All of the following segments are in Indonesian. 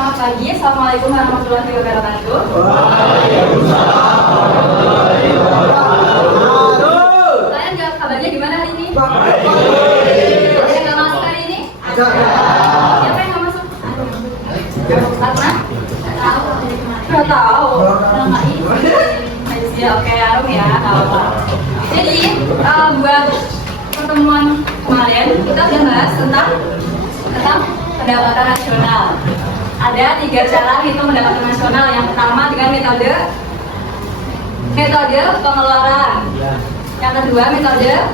Selamat pagi, Assalamualaikum warahmatullahi wabarakatuh. Waalaikumsalam warahmatullahi wabarakatuh. Kalian jawab kabarnya gimana hari ini? Baik. Ada yang nggak masuk hari ini? Ada. Siapa yang nggak masuk? Karena? Nggak tahu. Nggak ini. Oke, Arum ya, nggak apa. Jadi buat pertemuan kemarin kita udah bahas tentang pendapatan nasional. Ada 3 cara hitung pendapatan nasional. Yang pertama dengan metode pengeluaran. Yang kedua metode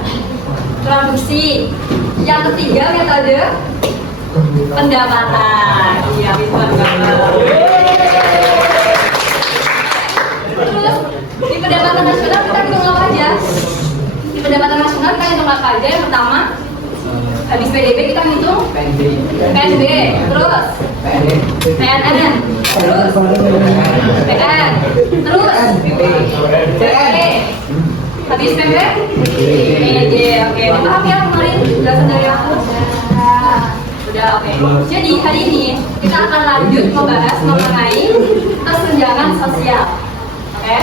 produksi. Yang ketiga metode pendapatan. Iya, betul banget. Terus di pendapatan nasional kita hitung apa aja? Di pendapatan nasional kita hitung apa aja? Yang pertama habis PDB kita hitung PNB, terus PNN, terus PN, terus PP, habis PP, PJ. Oke, paham ya kemarin jelasan dari aku? Udah, oke. Jadi hari ini kita akan lanjut membahas mengenai kesenjangan sosial. Oke,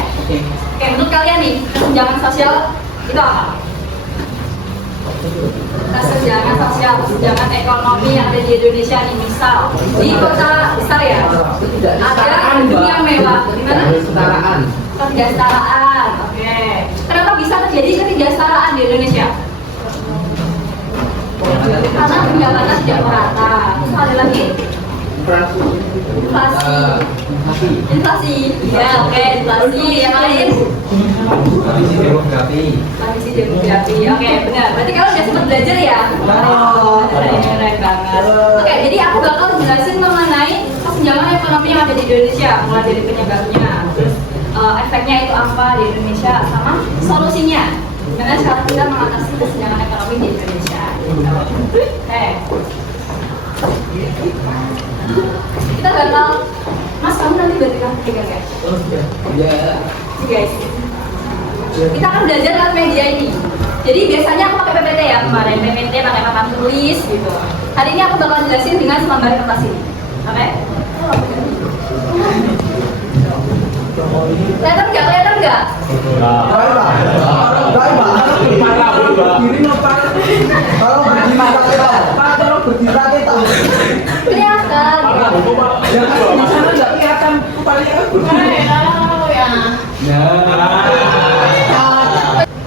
menurut kalian nih kesenjangan sosial itu apa? Kesenjangan sosial, kesenjangan ekonomi yang ada di Indonesia nih, misal di kota besar ya, ada gedung yang mewah, gimana? Ketidaksetaraan. Oke. Kenapa bisa terjadi ketidaksetaraan di Indonesia? Karena pendapatan tidak merata. Terus ada lagi? Inflasi. Ya, oke, inflasi. Yang lain? Kondisi demografi. Oke, benar. Berarti kalian udah sempat belajar ya? Keren banget. Oke, jadi aku bakal jelasin mengenai kesenjangan ekonomi yang ada di Indonesia, mulai dari penyebabnya, terus efeknya itu apa di Indonesia, sama solusinya. Gimana cara kita mengatasi kesenjangan ekonomi di Indonesia? Oke. Kita bakal, Mas, kamu nanti berarti kamu pegang ya? Ya. Guys, kita akan belajar lewat media ini. Jadi biasanya aku pakai PPT ya kemarin, PPT pakai papan tulis gitu. Hari ini aku bakal jelasin dengan selembar kertas ini. Oke? Kelihatan nggak? Kelihatan nggak? Kelihatan.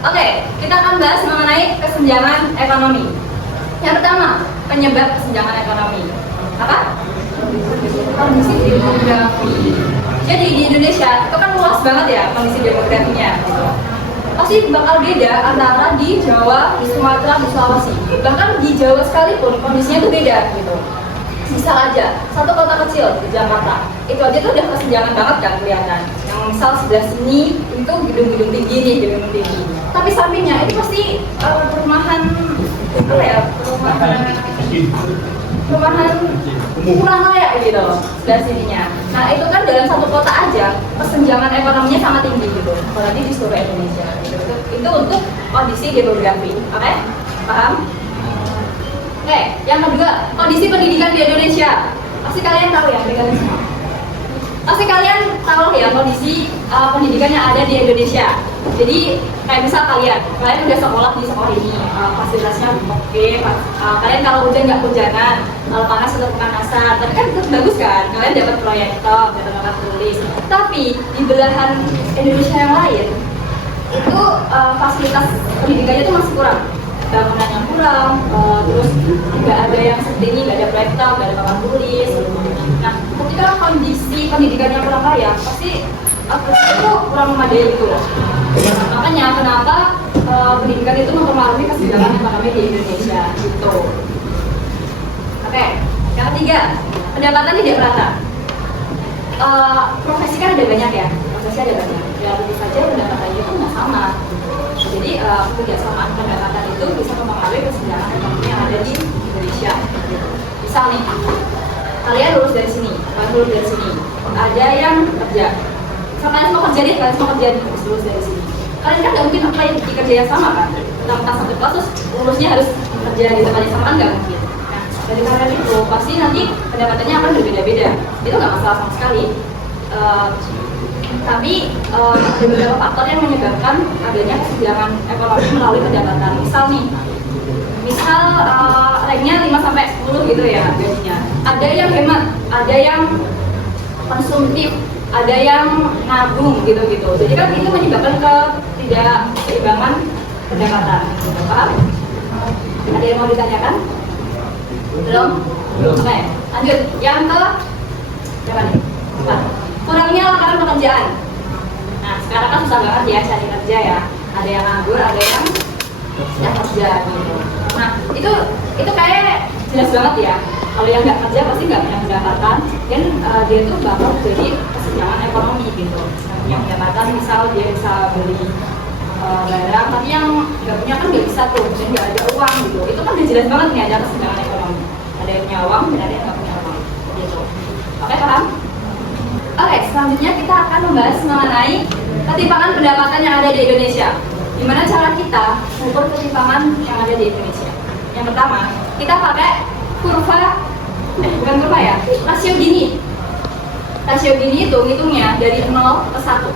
Oke, kita akan bahas mengenai kesenjangan ekonomi. Yang pertama, penyebab kesenjangan ekonomi. Apa? Kondisi demografi. Jadi di Indonesia itu kan luas banget ya kondisi demografinya. Pasti bakal beda antara di Jawa, di Sumatera, di Sulawesi. Bahkan di Jawa sekalipun kondisinya itu beda gitu. Misal aja, satu kota kecil di Jakarta, itu aja tuh udah kesenjangan banget kan kelihatan. Yang misal sebelah sini itu gedung-gedung tinggi nih, gedung tinggi. Tapi sampingnya itu pasti perumahan apa ya? Perumahan kurang layak gitu sebelah sininya. Nah itu kan dalam satu kota aja kesenjangan ekonominya sangat tinggi gitu. Apalagi di seluruh Indonesia. Itu untuk kondisi demografi, oke? Paham? Oke, yang kedua, kondisi pendidikan di Indonesia. Pasti kalian tahu ya, pasti kalian tahu ya kondisi pendidikan yang ada di Indonesia. Jadi kayak misal kalian udah sekolah di sekolah ini, fasilitasnya oke, kalian kalau hujan nggak hujanan, kalau panas untuk pemanasan, tapi kan itu bagus kan, kalian dapat proyektor, dapat papan tulis. Tapi di belahan Indonesia yang lain, itu fasilitas pendidikannya itu masih kurang. Bangunan yang kurang, terus nggak ada yang seperti ini, nggak ada proyektor, nggak ada papan tulis. Nah, ketika kondisi pendidikannya kurang layak, pasti itu kurang memadai gitu loh. Makanya kenapa pendidikan itu mempengaruhi kesenjangan ekonomi di Indonesia gitu. Oke, yang ketiga, pendapatan tidak merata. Profesi kan ada banyak ya, profesi ada banyak. Ya tentu saja pendapatannya itu nggak sama. Jadi kebersamaan pendapatan itu bisa mempengaruhi kesenjangan ekonomi yang ada di Indonesia. Misal nih, kalian lulus dari sini, kalian lulus dari sini, ada yang kerja. Kalian semua kerja nih, kalian semua kerja lulus dari sini. Kalian kan nggak mungkin apply di kerja yang sama kan? Tentang satu kelas terus lulusnya harus kerja di tempat yang sama kan nggak mungkin. Nah, dari kalian itu pasti nanti pendapatannya akan berbeda-beda. Itu masalah sama sekali. Tapi ada beberapa faktor yang menyebabkan adanya kesenjangan ekonomi melalui pendapatan. Misal ranknya 5-10 gitu ya gajinya. Ada yang hemat, ada yang konsumtif, ada yang nabung gitu-gitu. Jadi kan itu menyebabkan ketidakseimbangan pendapatan. Paham? Ada yang mau ditanyakan? Belum? Oke, lanjut. Yang ke berapa nih? 4. Kurangnya lakaran pekerjaan. Nah, sekarang kan susah banget ya cari kerja ya. Ada yang nganggur, ada yang tidak kerja gitu. Nah, itu kayak jelas banget ya. Kalau yang nggak kerja pasti nggak punya pendapatan, dan dia tuh bakal jadi kesenjangan ekonomi gitu. Yang punya pendapatan, misal dia bisa beli barang, tapi yang nggak punya kan nggak bisa tuh, dan nggak ada uang gitu. Itu kan udah jelas banget nih ada kesenjangan ekonomi. Ada yang punya uang, dan ada yang nggak punya uang gitu. Oke, paham? Oke, selanjutnya kita akan membahas mengenai ketimpangan pendapatan yang ada di Indonesia. Gimana cara kita mengukur ketimpangan yang ada di Indonesia? Yang pertama, kita pakai bukan kurva ya, rasio Gini. Rasio Gini itu ngitungnya dari 0 ke 1.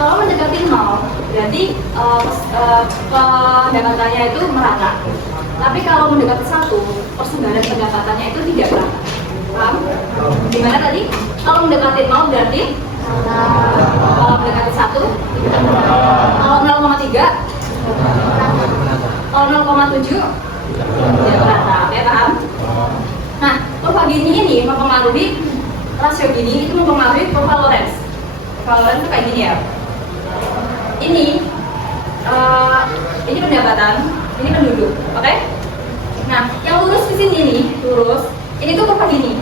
Kalau mendekati 0, berarti pendapatannya itu merata. Tapi kalau mendekati 1, persebaran pendapatannya itu tidak merata. Paham? Gimana tadi? Kalau mendekati 0 berarti kalau mendekati 1, kalau 0,3, kalau 0,7 tidak merata. Oke, paham? Nah, kurva Gini ini mempengaruhi rasio Gini itu mempengaruhi kurva Lorenz. Kurva Lorenz itu kayak gini ya. Ini pendapatan, ini penduduk, oke? Nah, yang lurus ke sini nih, lurus. Ini tuh kurva Gini,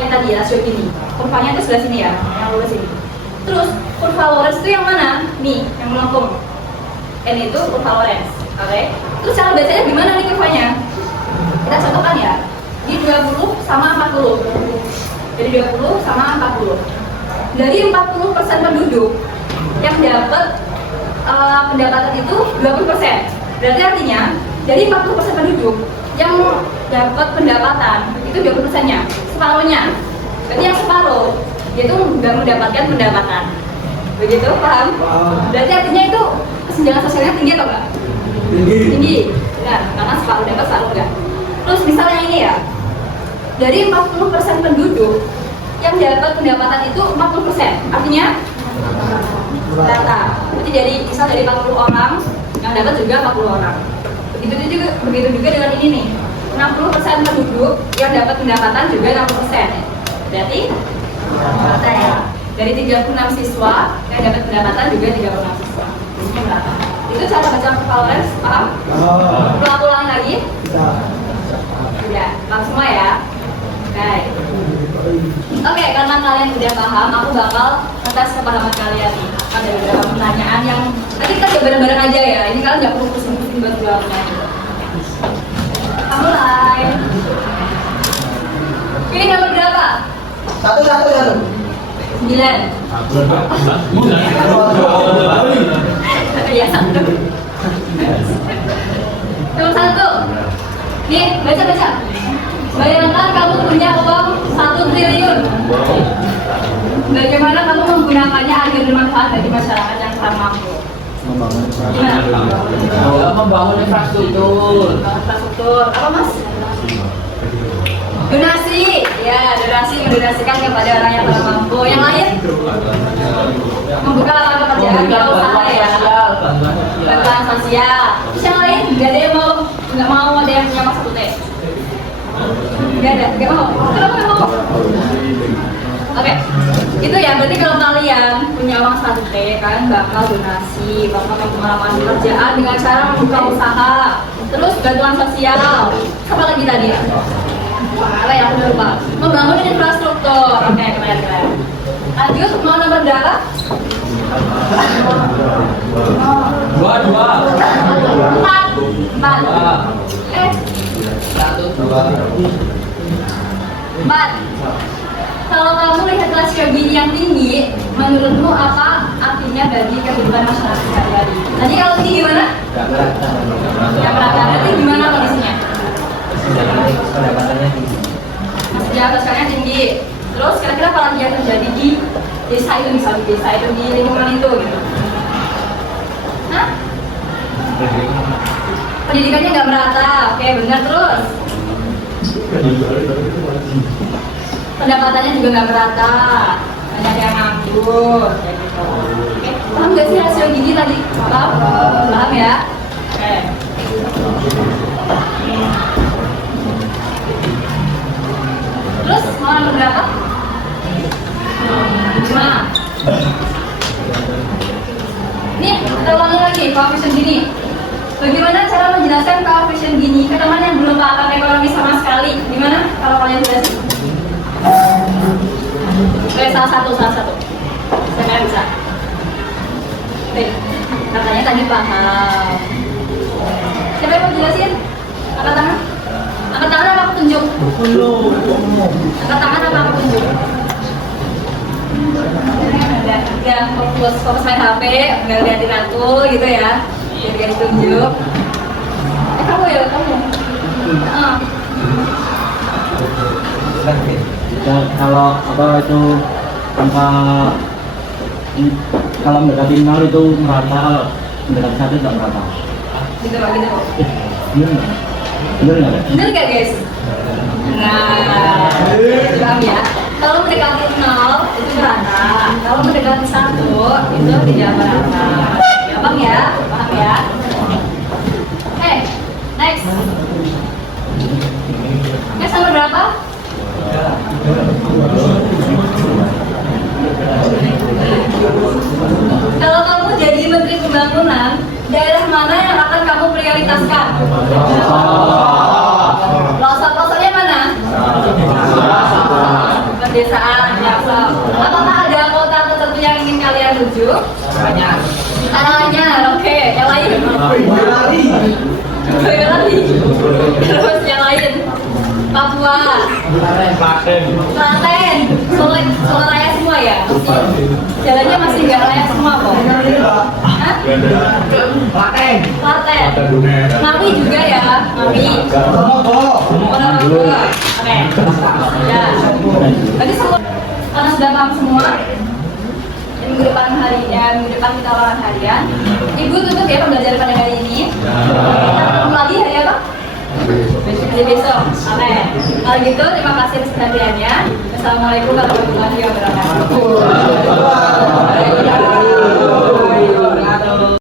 yang tadi rasio Gini. Kurvanya itu sebelah sini ya, yang lurus ini. Terus kurva Lorenz itu yang mana? Nih, yang melengkung. Ini itu kurva Lorenz, oke? Terus cara bacanya gimana nih kurvanya? Kita contohkan ya. Di 20 sama 40. Jadi 20 sama 40. Dari 40% penduduk yang dapat pendapatan itu 20%. Berarti artinya dari 40% penduduk yang dapat pendapatan itu 20%-nya, separuhnya. Berarti yang separuh dia itu nggak mendapatkan pendapatan. Begitu, paham? Berarti artinya itu kesenjangan sosialnya tinggi atau enggak? Tinggi. Benar, karena separuh dapat, separuh enggak. Terus misalnya ini ya, dari 40% penduduk yang dapat pendapatan itu 40%, artinya rata. Berarti dari misal dari 40 orang yang dapat juga 40 orang. Begitu juga dengan ini nih. 60% penduduk yang dapat pendapatan juga 60%. Berarti rata ya. Dari 36 siswa yang dapat pendapatan juga 36 siswa. Ini rata. Itu cara baca kurva Lorenz, paham? Ulang lagi. Udah, paham semua ya. Oke, karena kalian udah paham, aku bakal ngetes kepahaman kalian nih. Ada beberapa pertanyaan yang tadi kita udah bareng-bareng aja ya. Ini kalian nggak perlu pusing-pusing buat jawabnya. Mulai. Pilih nomor berapa? 9. Ya, 1. Nomor 1. Nih, baca. Bayangkan kamu punya uang 1 triliun. Bagaimana kamu menggunakannya agar bermanfaat bagi masyarakat yang kurang mampu? Membangun infrastruktur. Apa mas? Donasi. Ya, donasi mendonasikan kepada orang yang kurang mampu. Yang lain? Membuka lapangan pekerjaan, usaha ya. Bantuan sosial. Terus yang lain? Gak ada yang nggak mau ada yang punya masa putih. Gak mau. Kenapa gak mau? Oke, itu ya. Berarti kalau kalian punya uang 1 T, kalian bakal donasi, bakal melakukan pekerjaan dengan cara membuka usaha, terus bantuan sosial. Apa lagi tadi ya? Apa ya? Aku lupa. Membangun infrastruktur. Oke, keren. Lanjut, mau nomor berapa? 4. 4. Kalau kamu lihat rasio Gini yang tinggi, menurutmu apa artinya bagi kehidupan masyarakat sehari-hari? Tadi kalau tinggi gimana? Gak merata. Berarti gimana kondisinya? Pendapatannya tinggi. Pendapatan tinggi. Terus kira-kira apa lagi yang terjadi di desa itu, misalnya di desa itu, di lingkungan itu gitu? Hah? Pendidikannya nggak merata, oke benar. Terus pendapatannya juga nggak merata, banyak yang nganggur kayak gitu. Oke, paham nggak sih rasio Gini tadi? Paham? Paham ya? Oke. Terus mau nomor berapa? 5. Nih, kita ulangi lagi koefisien Gini. Bagaimana cara menjelaskan koefisien Gini ke teman yang belum paham ekonomi sama sekali? Gimana kalau kalian jelasin? Oke, salah satu. Saya nggak bisa. Oke, katanya tadi paham. Siapa yang mau jelasin? Angkat tangan. Angkat tangan apa aku tunjuk? Angkat tangan apa aku tunjuk? Udah fokus main HP, nggak liatin aku gitu ya. Jadi kayak ditunjuk. Kamu ya, kamu. Ya, kalau apa itu tanpa kalau mendekati 0 itu merata, kalau mendekati 1 tidak merata. Gitu Pak. Bener nggak? Bener nggak? Bener nggak guys? Nah, paham ya? Kalau mendekati 0 itu merata. Kalau mendekati 1 itu tidak merata. Gampang ya? Paham ya? Next. Next nomor berapa? Kalau kamu jadi Menteri Pembangunan, daerah mana yang akan kamu prioritaskan? Pelosok-pelosoknya mana? Pedesaan, Jaksel. Apakah ada kota tertentu yang ingin kalian tuju? Banyak. Karanganyar, oke. Yang lain? Boyolali. Terus yang lain? Papua, Klaten, Solo raya semua ya? Jalannya masih nggak raya semua kok? Hah? Klaten, Ngawi juga ya? Ngawi, Ponorogo, oke. Ya, tadi semua karena sudah paham semua. Minggu depan kita ulangan harian. Ibu tutup ya pembelajaran pada hari ini. Kita ketemu lagi hari apa? Hari besok. Oke. Kalau gitu terima kasih atas perhatiannya. Assalamualaikum warahmatullahi wabarakatuh.